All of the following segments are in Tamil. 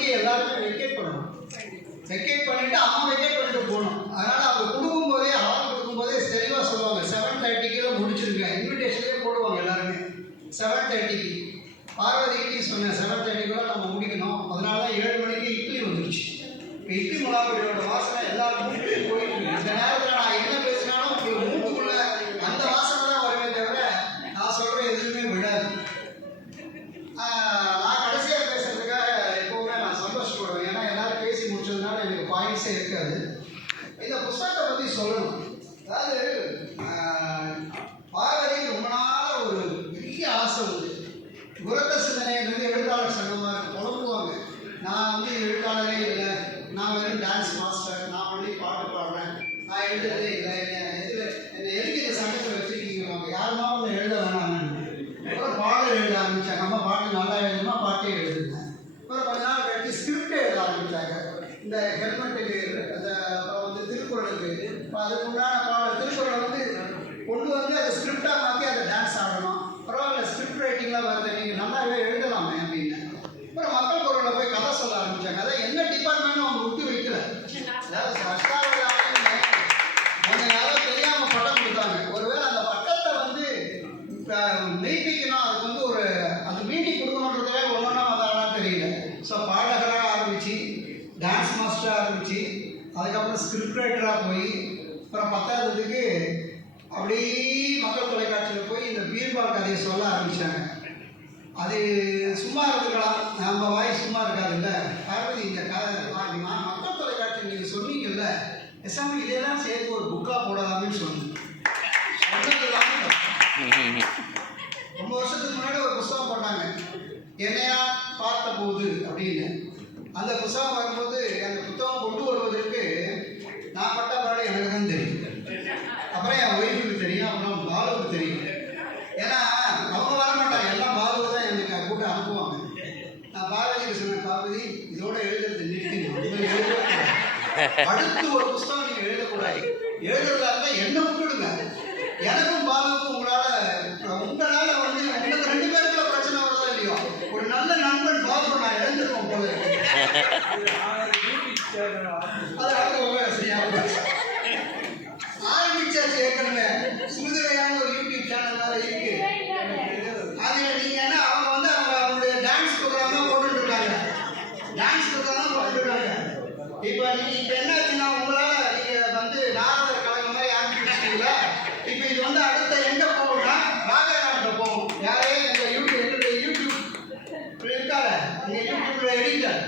மணிக்கு எல்லாருமே வெக்கேட் பண்ணணும். வெக்கேட் பண்ணிட்டு அம்மா வெக்கேட் பண்ணிட்டு போகணும். அதனால் அவங்க கொடுக்கும்போதே ஹால் கொடுக்கும்போதே தெளிவாக சொல்லுவாங்க 7:30 முடிச்சிருங்க. இன்விடேஷனே போடுவாங்க எல்லாருமே 7:30. பார்வதிக்கு சொன்னேன் 7:30 நம்ம முடிக்கணும். அதனால தான் 7 மணிக்கு இட்லி வந்துருச்சு. இப்போ இட்லி மிளகாப்பொடியோட வாசனை எல்லாருக்கும் போயிட்டு இருக்கு. இந்த நேரத்தில் நான் என்ன பேசினாலும் உங்களுக்கு மூக்குக்குள்ள அந்த வாசனை தான் வருமே தவிர நான் சொல்கிற எதுவுமே விடாது. நான் கடைசியாக பேசுறதுக்காக எப்போவுமே நான் சந்தோஷப்படுவேன். ஏன்னா எல்லாரும் பேசி முடிச்சதுனால எனக்கு பாயிண்ட்ஸே இருக்காது. இந்த புத்தகத்தை பற்றி சொல்லணும். அதாவது பார்வதிக்கு ரொம்ப நாள் ஒரு பெரிய ஆசை உண்டு. உரத்த சிந்தனைன்றது எழுத்தாளர் சங்கமாக புலம்புவாங்க. நான் வந்து எழுத்தாளரே இல்லை, நான் வெறும் டான்ஸ் மாஸ்டர், நான் வந்து பாட்டு பாடுறேன், நான் எழுதுறதே இல்லை, என்னை எதுக்கு இந்த சங்கத்தில் வச்சுருக்கீங்க, யாருமா ஒன்று எழுத வேணாம். அப்புறம் பாடல் எழுத ஆரம்பித்தாங்க. அம்மா பாட்டு நல்லா எழுதுமா பாட்டே எழுதுங்க. அப்புறம் கொஞ்ச நாள் கழிச்சு ஸ்கிரிப்ட் எழுத ஆரம்பித்தாங்க. இந்த ஹெல்மெட்டுக்கு அந்த அப்புறம் வந்து திருக்குறளுக்கு அதுக்கு உண்டான பாடல் திருக்குறளை வந்து கொண்டு வந்து அதை ஸ்கிரிப்டாக மாற்றி அதை டான்ஸ் ஆடணும். பரவாயில்ல ஸ்கிரிப்ட் ரைட்டிங்லாம் வருது, நீங்கள் நல்லாவே எழுதலாமே அப்படின்னு. அப்புறம் மக்கள் குரலில் போய் கதை சொல்ல ஆரம்பித்தாங்க. அதை என்ன டிபார்ட்மெண்ட்டும் அவங்க விட்டு வைக்கல. அதாவது அஷ்டாவதாரன்னு அவங்க யாரோ தெரியாமல் பட்டம் கொடுத்தாங்க. ஒருவேளை அந்த பட்டத்தை வந்து மெய்ப்பிக்கணும், அதுக்கு வந்து ஒரு அது மீட்டி கொடுக்கணுன்றதே ஒன்றா வந்தாலும் தெரியல. ஸோ பாடகராக ஆரம்பித்து டான்ஸ் மாஸ்டராக ஆரம்பித்து அதுக்கப்புறம் ஸ்கிரிப்ட் ரைட்டராக போய் அப்புறம் 10ஆவதுக்கு அப்படி மக்கள் தொலைக்காட்சியில் போய் இந்த பீர்பால் கதையை சொல்ல ஆரம்பித்தாங்க. அது சும்மா இருக்கலாம், நம்ம வாய் சும்மா இருக்காது இல்லை. பார்வதி இந்த கதை மக்கள் தொலைக்காட்சி நீங்கள் சொன்னீங்கல்ல, எஸ்எம் இதெல்லாம் சேர்த்து ஒரு புக்காக போடலாம்னு சொன்னேன். ரொம்ப வருஷத்துக்கு முன்னாடி ஒரு புத்தகம் போட்டாங்க, என்னையா பார்த்த போது அப்படின்னு. அந்த புத்தகம் வரும்போது அந்த புத்தகம் கொண்டு வருவதற்கு நான் பட்ட பாடு எனக்கு தான் தெரியும். அப்புறம் என் ஒய்ஃபுக்கு தெரியும், அப்புறம் பாலுவுக்கு தெரியும். ஏன்னா அவங்க வர மாட்டாங்க, எல்லாம் பாலுவை தான் எனக்கு கூட்ட அனுப்புவாங்க. நான் பார்வதிக்கு சொன்னேன், பார்வதி இதோட எழுதுறது நிறுத்திங்க, அடுத்து ஒரு புத்தகம் நீங்கள் எழுதக்கூடாது. எழுதுறதா இருந்தால் என்ன விட்டுடுங்க. எனக்கும் பாலுவுக்கும் உங்களால் வந்து உங்களுக்கு 2 பேருக்குள்ள பிரச்சனை வருதோ இல்லையோ, ஒரு நல்ல நண்பன் பாபு நான் எழுந்திருக்கோம் போல. அது அடுத்த ஆரம்பிச்சாச்சு. ஏற்கனவே சுடுதலையான ஒரு யூடியூப் சேனல் வேறு இருக்கு. அதில் நீங்கள் என்ன அவங்க வந்து அவங்களுடைய டான்ஸ் ப்ரோக்ராம் தான் போட்டுட்டு இருக்காங்க. டான்ஸ் ப்ரோக்ராம் தான் போட்டுட்டு இருக்காங்க. இப்போ என்னாச்சுன்னா உங்களால் நீங்கள் வந்து நாரதர் கழகம் மாதிரி ஆரம்பிச்சிருக்கீங்களா? இப்போ இது வந்து அடுத்த எங்கே போகும்னா ராஜாராம்கிட்ட போகும். யாரே எங்கள் யூடியூப் இருக்காரு, எங்கள் யூடியூப்ல எடிட்டர்,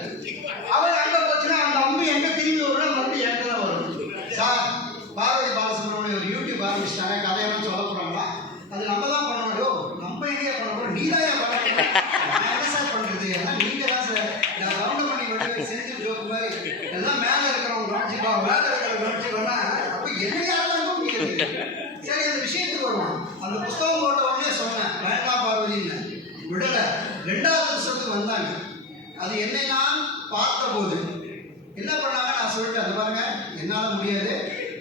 அவர் அங்கே போச்சுன்னா அந்த அம்பு எங்கே திரும்பி வரும், மறுபடியும் எனக்கு தான் வரும். சார் பார்வதி பாலசுப்ரமணியம் ஒரு யூடியூப் ஆரம்பிச்சிட்டாங்க, கதையெல்லாம் சொல்ல போகிறாங்களா? அது நம்ம தான் பண்ண முடியும். நம்ம எங்கேயா பண்ண போகிறோம், நீ தான் ஏன் பண்ண முடியும்? நான் என்ன சார் பண்ணுறது? எல்லாம் நீங்கள் தான் சார். நான் ரவுண்ட் பண்ணி விட்டு செஞ்சு ஜோக்கு மாதிரி எல்லாம் மேலே இருக்கிறவங்க கவனிச்சுக்கோ, மேலே இருக்கிற கவனிச்சுக்கோன்னா அப்போ என்னையாக தான் முடியாது. சரி, அந்த விஷயத்துக்கு வருவோம். அந்த புத்தகம் போட்ட உடனே சொன்னேன் வேண்டாம் பார்வதின்னு விடலை. 2வது வருஷத்துக்கு வந்தாங்க. அது என்னை நான் பார்த்தபோது என்ன பண்ணாங்க, நான் சொல்லிட்டேன், அது பாருங்க என்னால் முடியாது,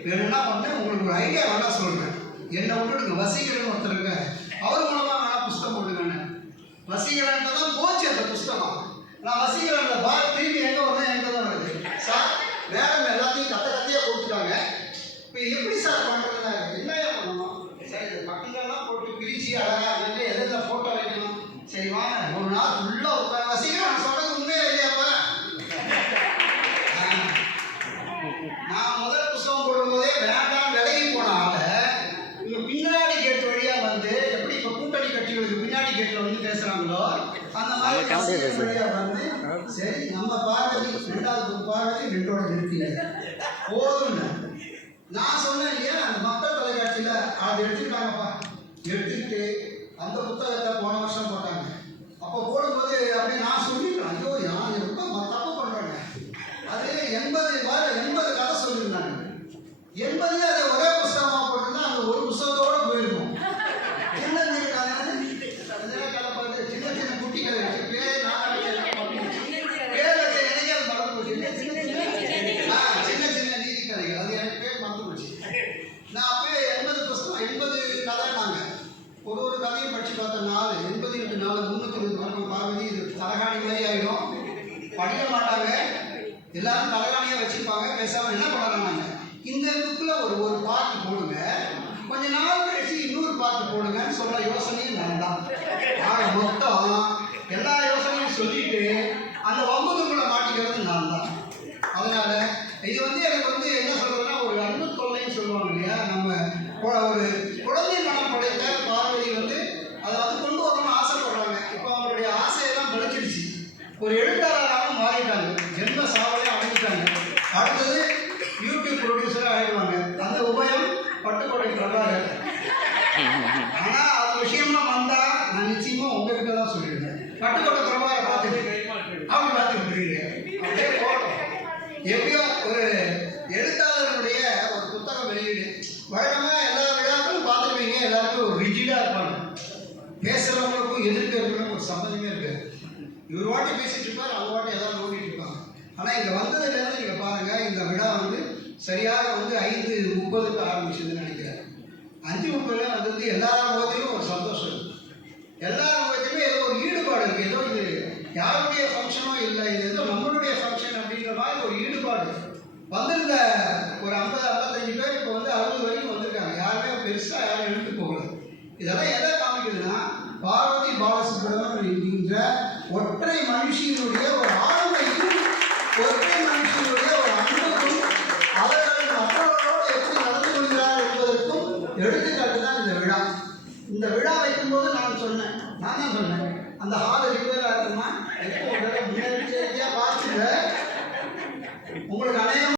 வேணும்னா பண்ணேன், உங்களுக்கு ஒரு ஐடியா வேணா சொல்கிறேன், என்னை விட்டுடுங்க. வசீகரன் ஒருத்தர் இருக்க, அவர் மூலமாக வேணா புஸ்தகம் போடுங்கன்னு. வசீகரன் தான் போச்சு அந்த புஸ்தகம். நான் வசீகரன் திரும்பி எங்கே வந்தேன், எங்கே தான் வருது சார், வேற எல்லாத்தையும் கத்தையாக கொடுத்துட்டாங்க. இப்போ எப்படி சார் பண்ணுறதுனா என்னையா பண்ணணும்? சரி, இந்த பக்கங்கள்லாம் போட்டு பிரித்து அழகாக வந்து எதில் ஃபோட்டோ வைக்கணும். சரி வாங்க, ஒரு நாள் ஃபுல்லாக உட்கார. வசீகரன் சொல்கிறது உண்மையா இல்லையாப்பா? நான் முதல் புத்தகம் போடும்போதே வேண்டாம் விலகி போன ஆளை இவங்க பின்னாடி கேட் வழியாக வந்து எப்படி இப்போ கூட்டணி கட்சிகளுக்கு பின்னாடி கேட்டில் வந்து பேசுகிறாங்களோ அந்த மாதிரி வழியாக வந்து சரி நம்ம பார்வதி 2வது பார்வதி 2ஓட நிறுத்திங்க போதும்னு நான் சொன்னேன் இல்லையா. அந்த மக்கள் தொலைக்காட்சியில் அதை எடுத்துக்கிட்டாங்கப்பா. எடுத்துக்கிட்டு அந்த புத்தகத்தை போன வருஷம் போட்டாங்க. அப்போ போடும்போது அப்படி நான் சொல்லிட்டேன், ஐயோ நான் ரொம்ப தப்பு பண்ணுறேங்க. அது 80 கதை சொல்லியிருந்தாங்க. 80 அதை ஒரே புஸ்தகமாக போட்டிருந்தா அந்த ஒரு புஸ்தகத்தோடு போயிருக்கும். என்ன கதை பார்த்து சின்ன சின்ன குட்டி கதை வச்சு பேர் வச்ச எனக்கே அது மறந்து போச்சு. சின்ன சின்ன நீதி கதைகள், அது எனக்கு பேர் மறந்து போச்சு. நான் அப்பயே 80 புஸ்தகம் 80 கதைனாங்க. ஒரு கதையும் படித்து பார்த்த 4 80 × 4 320 பார்வதி. இது தலகாணி மாதிரி எல்லாரும் தலைகாணியாக வச்சுருப்பாங்க. பேசாமல் என்ன பண்ணலாம்னாங்க, இந்த புக்கில் ஒரு பார்த்து போடுங்க, கொஞ்ச நாள் கழிச்சு இன்னொரு பார்த்து போடுங்கன்னு சொல்ல யோசனையும் நான் தான். ஆக மொத்தம் எல்லா யோசனையும் சொல்லிட்டு அந்த வம்புக்குள்ள மாட்டிக்கிறது நான் தான். அதனால இது எனக்கு என்ன சொல்றதுன்னா, ஒரு அன்பு தொல்லைன்னு சொல்லுவாங்க இல்லையா, நம்ம ஒரு குழந்தை மனம் படைத்த பார்வதி அதை கொண்டு வரணும்னு ஆசைப்படுறாங்க. இப்போ அவங்களுடைய ஆசையெல்லாம் பழிச்சிருச்சு. ஒரு எழுத்தாளராகவும் மாறிட்டாங்க, ஜென்ம சாவலே அடைஞ்சிட்டாங்க. அடுத்தது யூடியூப் ப்ரொடியூசராக ஆகிடுவாங்க. அந்த உபயம் பட்டுக்கோட்டை பிரபாகர். ஆனால் அது விஷயம்லாம் வந்தால் நான் நிச்சயமாக உங்ககிட்ட தான் சொல்லிடுவேன். பட்டுக்கோட்டை பிரபாகரை பார்த்து அவங்க பார்த்து விட்டுறீங்க. அப்படியே போட்டோம். எப்படியோ ஒரு எழுத்தாளர்களுடைய ஒரு புத்தகம் வெளியீடு வழக்கமாக எல்லா விழாக்களும் பார்த்துருவீங்க. எல்லாருக்கும் ஒரு ரிஜிடாக இருப்பாங்க. பேசுகிறவங்களுக்கும் எதிர்க்கிறவங்களுக்கும் ஒரு சம்மந்தமே இருக்காது. இவர் வாட்டி பேசிட்டு இருப்பார், அவங்க வாட்டி ஏதாவது நோண்டிட்டு இருப்பாங்க. ஆனால் இங்கே வந்ததுலேருந்து நீங்கள் பாருங்கள், இந்த விழா சரியாக 5:30 ஆரம்பிச்சதுன்னு நினைக்கிறேன். 5:30 எல்லாரும் முகத்திலும் ஒரு சந்தோஷம் இருக்குது. எல்லாரும் முகத்திலுமே ஏதோ ஒரு ஈடுபாடு இருக்குது. ஏதோ இது யாருடைய ஃபங்க்ஷனோ இல்லை, இது ஏதோ நம்மளுடைய ஃபங்க்ஷன் அப்படின்ற மாதிரி ஒரு ஈடுபாடு. வந்திருந்த ஒரு 50-55 பேர் இப்போ 60 வரைக்கும் வந்திருக்காங்க. யாருமே பெருசாக யாரும் எடுத்து போகல. இதெல்லாம் எதை காமிக்குதுன்னா, பார்வதி பாலசுப்ரமணியன் என்கின்ற ஒற்றை மனுஷியினுடைய ஒரு ஆளுமைக்கும், ஒற்றை மனுஷியினுடைய ஒரு அன்புக்கும், அவர்கள் மற்றவர்களோடு எப்படி நடந்து கொள்கிறார் என்பதற்கும் எடுத்துக்காட்டு தான் இந்த விழா. இந்த விழா வைக்கும்போது நான் தான் சொன்னேன், அந்த ஹால் ரிப்பேராக இருக்குமா, எப்போ முன்னெச்சரிக்கையாக பார்த்துங்க. உங்களுக்கு அநேகம்